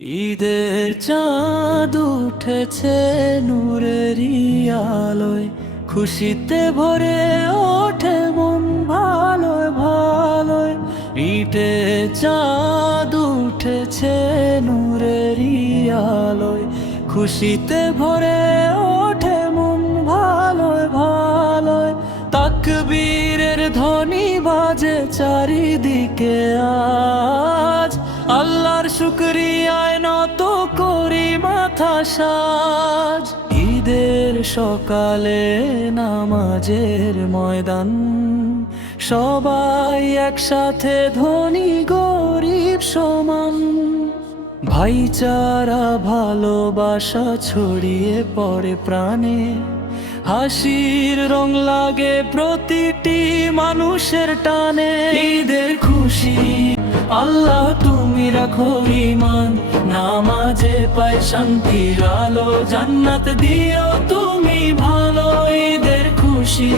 ঈদের চাঁদ উঠেছে নূরেরই আলোয়, খুশিতে ভরে ওঠে মন ভালোয় ভালোয়। ঈদের চাঁদ উঠেছে নূরেরই আলোয়, খুশিতে ভরে ওঠে মন ভালোয় ভালোয়। তাকবীরের ধ্বনি বাজে চারিদিকে, আজ আল্লাহর শুকরিয়ায় নত করি মাথা সাজ। ঈদের সকালে নামাজের ময়দান, সবাই একসাথে ধনী গরিব সমান। ভাইচারা ভালোবাসা ছড়িয়ে পড়ে প্রাণে, হাসির রং লাগে প্রতিটি মানুষের টানে। ঈদের খুশি আল্লাহ তুমি রাখো ঈমান, নামাজে পাই শান্তির আলো, জান্নাত দিও তুমি ভালো। ঈদের খুশি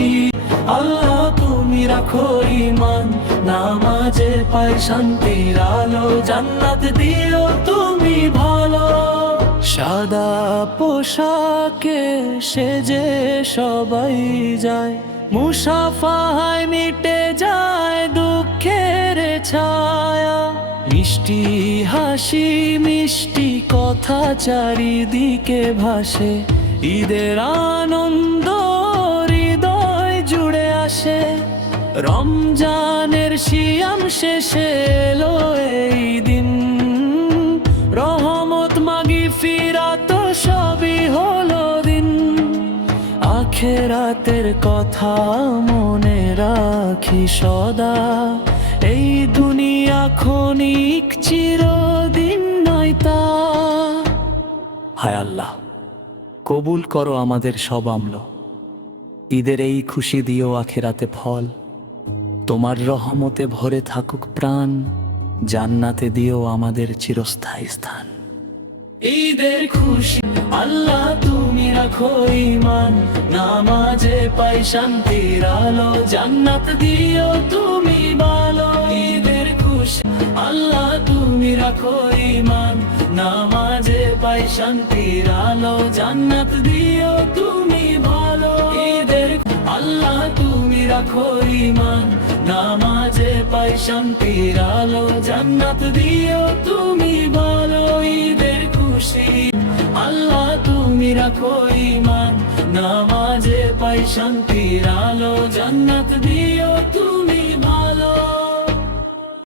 আল্লাহ তুমি রাখো ঈমান, নামাজে পাই শান্তির আলো, জান্নাত দিও তুমি ভালো। সাদা পোশাকে সেজে সবাই যায়, মুসাফাহায় মিটে যায় দুঃখের ছায়া। মিষ্টি হাসি মিষ্টি কথা চারিদিকে ভাসে, ঈদের আনন্দ হৃদয় জুড়ে আসে। রমজানের সিয়াম শেষে এলো এই দিন, রহমত মাগফিরাত সবই হলো দিন। আখেরাতের কথা মনে রাখি সদা, এই দুনিয়া ক্ষণিক চিরদিন নয় তা। হায় আল্লাহ, কবুল করো আমাদের সব আমল, ঈদের এই খুশি দিও আখেরাতে ফল। তোমার রহমতে ভরে থাকুক প্রাণ, জান্নাতে দিও আমাদের চিরস্থায়ী স্থান। ঈদের খুশি আল্লাহ তুমি রাখো ঈমান, নামাজে পাই শান্তির আলো, জান্নাত দিও তুমি ভালো। ঈদের খুশি আল্লাহ তুমি রাখো ঈমান, নামাজে পাই শান্তির আলো, জান্নাত দিও তুমি ভালো। ঈদের আল্লাহ তুমি রাখো ঈমান, নামাজে পাই শান্তির আলো, জান্নাত দিও তুমি ভালো। ঈদের খুশি আল্লাহ তুমি রাখো ঈমান, নামাজে পাই শান্তির আলো, জান্নাত দিও তুমি